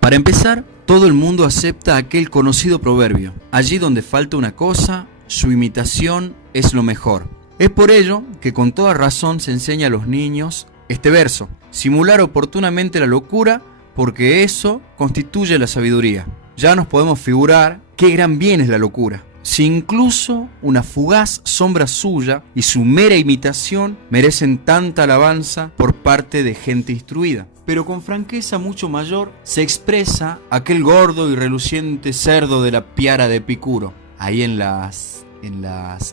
Para empezar, todo el mundo acepta aquel conocido proverbio: allí donde falta una cosa, su imitación es lo mejor. Es por ello que con toda razón se enseña a los niños este verso: simular oportunamente la locura, porque eso constituye la sabiduría. Ya nos podemos figurar qué gran bien es la locura. Si incluso una fugaz sombra suya y su mera imitación merecen tanta alabanza por parte de gente instruida. Pero con franqueza mucho mayor se expresa aquel gordo y reluciente cerdo de la piara de Epicuro, ahí en las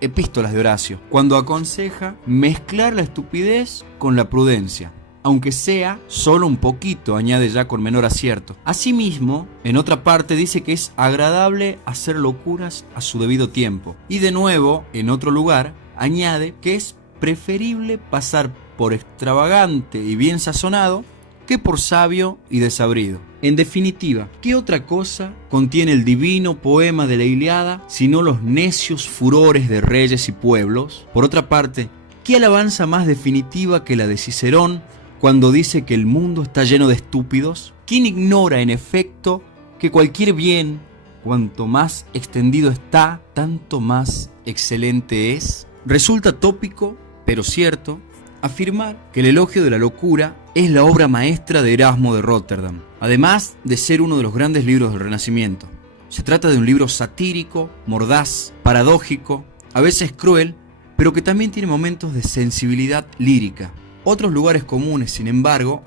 epístolas de Horacio, cuando aconseja mezclar la estupidez con la prudencia, aunque sea solo un poquito, añade ya con menor acierto. Asimismo, en otra parte dice que es agradable hacer locuras a su debido tiempo. Y de nuevo, en otro lugar, añade que es preferible pasar por extravagante y bien sazonado que por sabio y desabrido. En definitiva, ¿qué otra cosa contiene el divino poema de la Ilíada sino los necios furores de reyes y pueblos? Por otra parte, ¿qué alabanza más definitiva que la de Cicerón cuando dice que el mundo está lleno de estúpidos? ¿Quién ignora, en efecto, que cualquier bien, cuanto más extendido está, tanto más excelente es? Resulta tópico, pero cierto, afirmar que el elogio de la locura es la obra maestra de Erasmo de Róterdam, además de ser uno de los grandes libros del Renacimiento. Se trata de un libro satírico, mordaz, paradójico, a veces cruel, pero que también tiene momentos de sensibilidad lírica. Otros lugares comunes, sin embargo,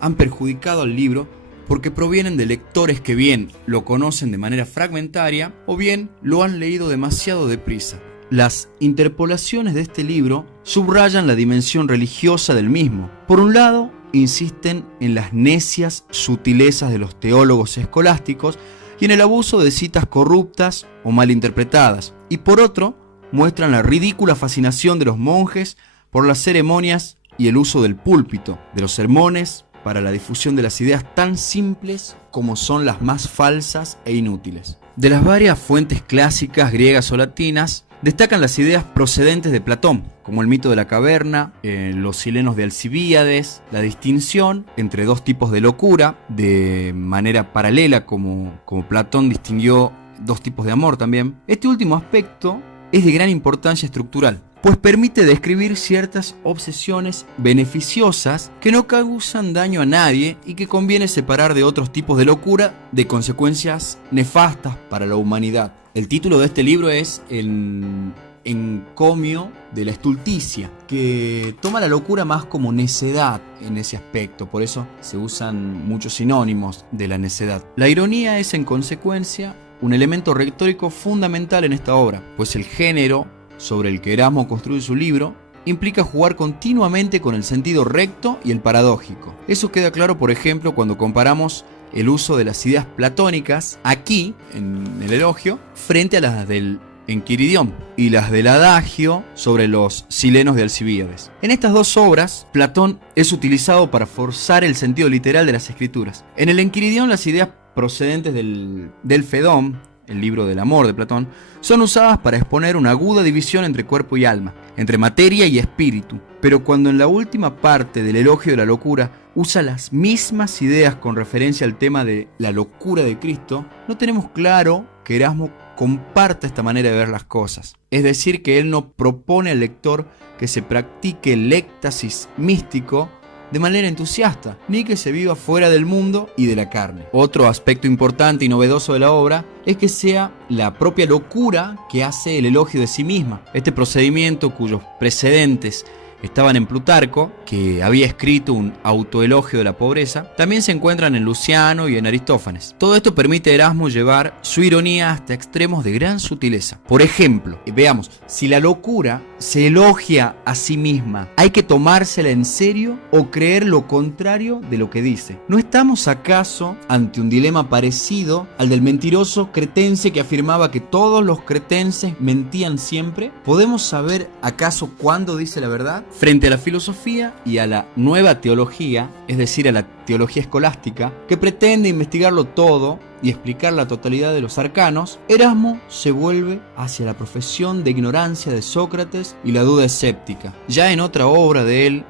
han perjudicado al libro porque provienen de lectores que bien lo conocen de manera fragmentaria o bien lo han leído demasiado deprisa. Las interpolaciones de este libro subrayan la dimensión religiosa del mismo. Por un lado, insisten en las necias sutilezas de los teólogos escolásticos y en el abuso de citas corruptas o mal interpretadas. Y por otro, muestran la ridícula fascinación de los monjes por las ceremonias y el uso del púlpito, de los sermones, para la difusión de las ideas tan simples como son las más falsas e inútiles. De las varias fuentes clásicas griegas o latinas, destacan las ideas procedentes de Platón, como el mito de la caverna, los silenos de Alcibíades, la distinción entre dos tipos de locura, de manera paralela como Platón distinguió dos tipos de amor también. Este último aspecto es de gran importancia estructural, pues permite describir ciertas obsesiones beneficiosas que no causan daño a nadie y que conviene separar de otros tipos de locura de consecuencias nefastas para la humanidad. El título de este libro es El encomio de la estulticia, que toma la locura más como necedad en ese aspecto, por eso se usan muchos sinónimos de la necedad. La ironía es, en consecuencia, un elemento retórico fundamental en esta obra, pues el género sobre el que Erasmo construye su libro implica jugar continuamente con el sentido recto y el paradójico. Eso queda claro, por ejemplo, cuando comparamos el uso de las ideas platónicas aquí, en el elogio, frente a las del Enquiridión y las del Adagio sobre los silenos de Alcibíades. En estas dos obras, Platón es utilizado para forzar el sentido literal de las escrituras. En el Enquiridión, las ideas procedentes del Fedón, el libro del amor de Platón, son usadas para exponer una aguda división entre cuerpo y alma, entre materia y espíritu. Pero cuando en la última parte del elogio de la locura usa las mismas ideas con referencia al tema de la locura de Cristo, no tenemos claro que Erasmo comparta esta manera de ver las cosas. Es decir, que él no propone al lector que se practique el éxtasis místico de manera entusiasta, ni que se viva fuera del mundo y de la carne. Otro aspecto importante y novedoso de la obra es que sea la propia locura que hace el elogio de sí misma. Este procedimiento, cuyos precedentes estaban en Plutarco, que había escrito un autoelogio de la pobreza, también se encuentran en Luciano y en Aristófanes. Todo esto permite a Erasmo llevar su ironía hasta extremos de gran sutileza. Por ejemplo, veamos, si la locura se elogia a sí misma, ¿hay que tomársela en serio o creer lo contrario de lo que dice? ¿No estamos acaso ante un dilema parecido al del mentiroso cretense que afirmaba que todos los cretenses mentían siempre? ¿Podemos saber acaso cuándo dice la verdad? Frente a la filosofía y a la nueva teología, es decir, a la teología escolástica, que pretende investigarlo todo y explicar la totalidad de los arcanos, Erasmo se vuelve hacia la profesión de ignorancia de Sócrates y la duda escéptica. Ya en otra obra de él,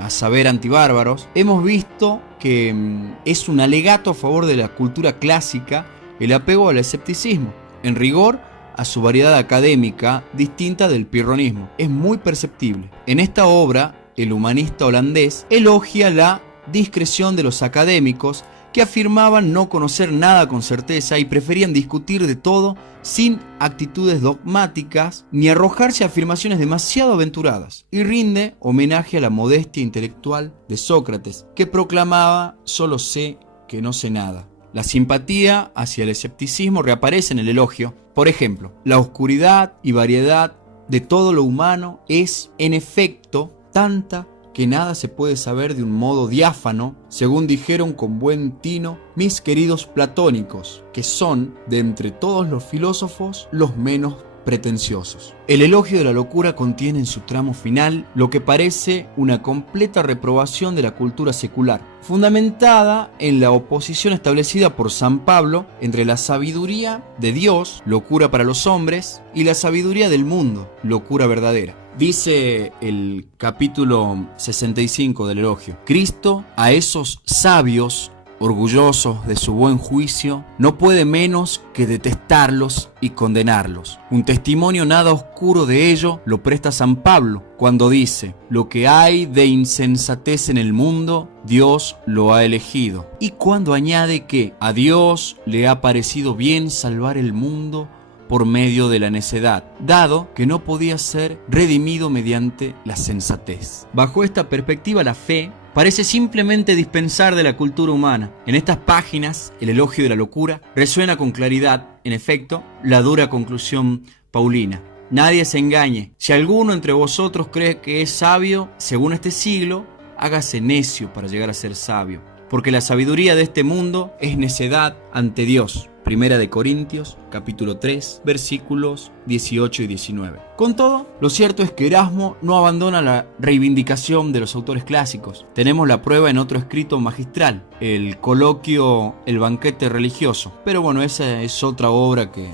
a saber Antibárbaros, hemos visto que es un alegato a favor de la cultura clásica el apego al escepticismo, en rigor a su variedad académica distinta del pirronismo. Es muy perceptible. En esta obra, el humanista holandés elogia la discreción de los académicos que afirmaban no conocer nada con certeza y preferían discutir de todo sin actitudes dogmáticas ni arrojarse a afirmaciones demasiado aventuradas, y rinde homenaje a la modestia intelectual de Sócrates, que proclamaba solo sé que no sé nada. La simpatía hacia el escepticismo reaparece en el elogio. Por ejemplo, la oscuridad y variedad de todo lo humano es, en efecto, tanta que nada se puede saber de un modo diáfano, según dijeron con buen tino mis queridos platónicos, que son, de entre todos los filósofos, los menos pretenciosos. El elogio de la locura contiene en su tramo final lo que parece una completa reprobación de la cultura secular, fundamentada en la oposición establecida por San Pablo entre la sabiduría de Dios, locura para los hombres, y la sabiduría del mundo, locura verdadera. Dice el capítulo 65 del elogio: Cristo a esos sabios, orgullosos de su buen juicio, no puede menos que detestarlos y condenarlos. Un testimonio nada oscuro de ello lo presta San Pablo cuando dice: lo que hay de insensatez en el mundo, Dios lo ha elegido. Y cuando añade que a Dios le ha parecido bien salvar el mundo por medio de la necedad, dado que no podía ser redimido mediante la sensatez. Bajo esta perspectiva, la fe parece simplemente dispensar de la cultura humana. En estas páginas, el elogio de la locura resuena con claridad, en efecto, la dura conclusión paulina. Nadie se engañe. Si alguno entre vosotros cree que es sabio, según este siglo, hágase necio para llegar a ser sabio. Porque la sabiduría de este mundo es necedad ante Dios. Primera de Corintios, capítulo 3, versículos 18 y 19. Con todo, lo cierto es que Erasmo no abandona la reivindicación de los autores clásicos. Tenemos la prueba en otro escrito magistral, el coloquio El banquete religioso. Pero bueno, esa es otra obra que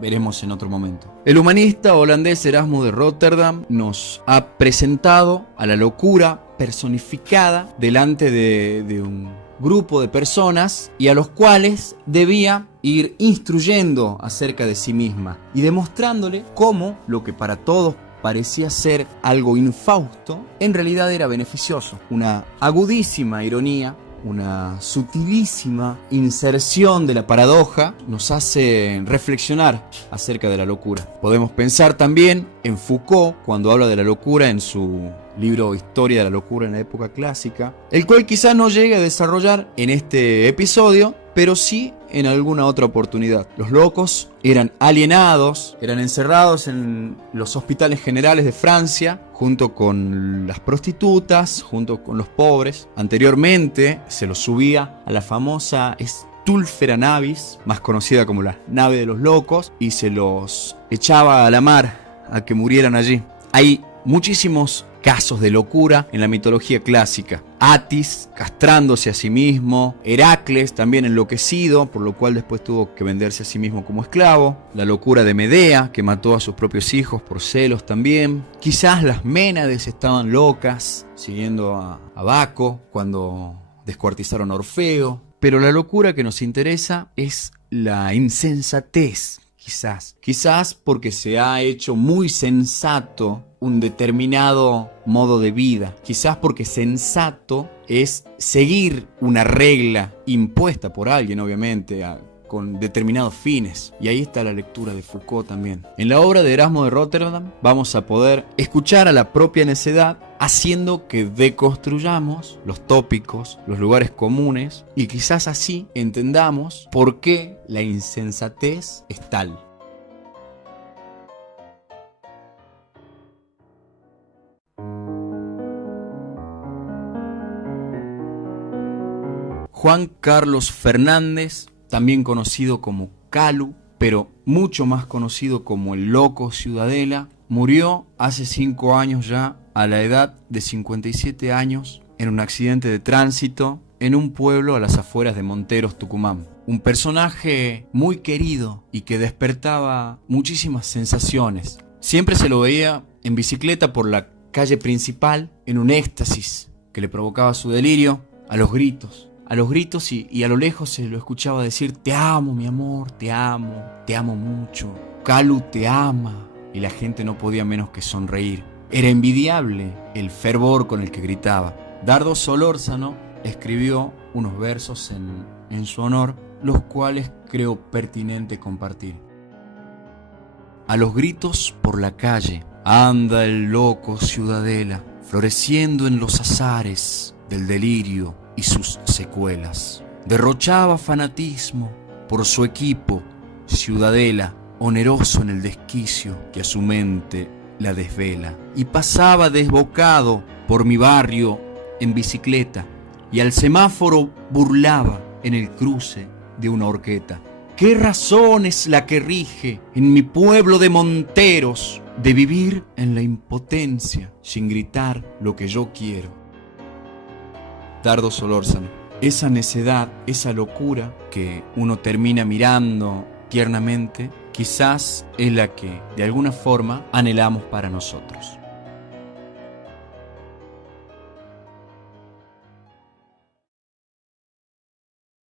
veremos en otro momento. El humanista holandés Erasmo de Rotterdam nos ha presentado a la locura personificada delante de un grupo de personas y a los cuales debía ir instruyendo acerca de sí misma y demostrándole cómo lo que para todos parecía ser algo infausto, en realidad era beneficioso. Una agudísima ironía, una sutilísima inserción de la paradoja nos hace reflexionar acerca de la locura. Podemos pensar también en Foucault cuando habla de la locura en su libro Historia de la locura en la época clásica, el cual quizás no llegue a desarrollar en este episodio, pero sí en alguna otra oportunidad. Los locos eran alienados, eran encerrados en los hospitales generales de Francia, junto con las prostitutas, junto con los pobres. Anteriormente se los subía a la famosa Stulfera Navis, más conocida como la nave de los locos, y se los echaba a la mar a que murieran allí. Hay muchísimos casos de locura en la mitología clásica. Atis castrándose a sí mismo, Heracles también enloquecido, por lo cual después tuvo que venderse a sí mismo como esclavo, la locura de Medea, que mató a sus propios hijos por celos también. Quizás las Ménades estaban locas, siguiendo a Baco cuando descuartizaron a Orfeo, pero la locura que nos interesa es la insensatez. Quizás porque se ha hecho muy sensato un determinado modo de vida. Quizás porque sensato es seguir una regla impuesta por alguien, obviamente, con determinados fines. Y ahí está la lectura de Foucault también. En la obra de Erasmo de Rotterdam vamos a poder escuchar a la propia necedad, haciendo que deconstruyamos los tópicos, los lugares comunes, y quizás así entendamos por qué la insensatez es tal. Juan Carlos Fernández, también conocido como Calu, pero mucho más conocido como el Loco Ciudadela, murió hace 5 años ya, a la edad de 57 años, en un accidente de tránsito en un pueblo a las afueras de Monteros, Tucumán. Un personaje muy querido y que despertaba muchísimas sensaciones. Siempre se lo veía en bicicleta por la calle principal en un éxtasis que le provocaba su delirio, a los gritos y a lo lejos se lo escuchaba decir: te amo, mi amor, te amo mucho, Calu te ama. Y la gente no podía menos que sonreír. Era envidiable el fervor con el que gritaba. Dardo Solórzano escribió unos versos en su honor, los cuales creo pertinente compartir. A los gritos por la calle anda el loco Ciudadela, floreciendo en los azares del delirio y sus secuelas. Derrochaba fanatismo por su equipo, Ciudadela, oneroso en el desquicio que a su mente la desvela. Y pasaba desbocado por mi barrio en bicicleta, y al semáforo burlaba en el cruce de una horqueta. ¿Qué razón es la que rige en mi pueblo de monteros de vivir en la impotencia sin gritar lo que yo quiero? Dardo Solórzano. Esa necedad, esa locura que uno termina mirando tiernamente, quizás es la que de alguna forma anhelamos para nosotros.